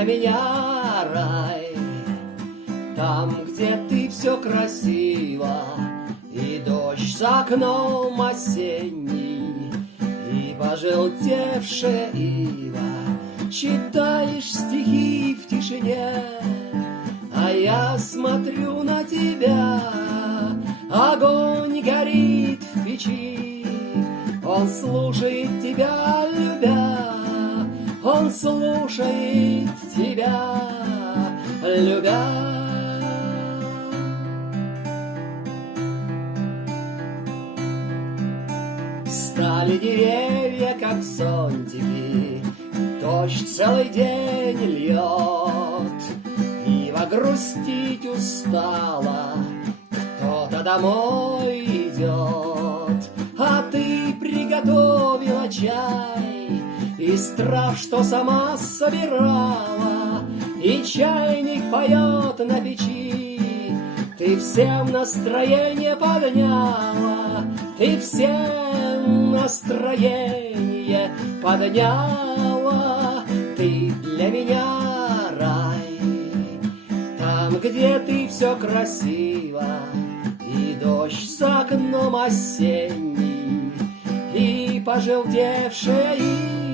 для меня рай. Там, где ты все красиво, и дождь за окном осенний, и пожелтевшая ива. Читаешь стихи в тишине, а я смотрю на тебя. Огонь горит в печи, он слушает тебя, любя. Он слушает тебя, любя. Стали деревья, как зонтики, дождь целый день льет. Ива грустить устала, кто-то домой идет. А ты приготовила чай из трав, что сама собирала, и чайник поет на печи. Ты всем настроение подняла, ты всем настроение подняла. Ты для меня рай, там, где ты все красиво, и дождь за окном осенний, и пожелтевшая ива.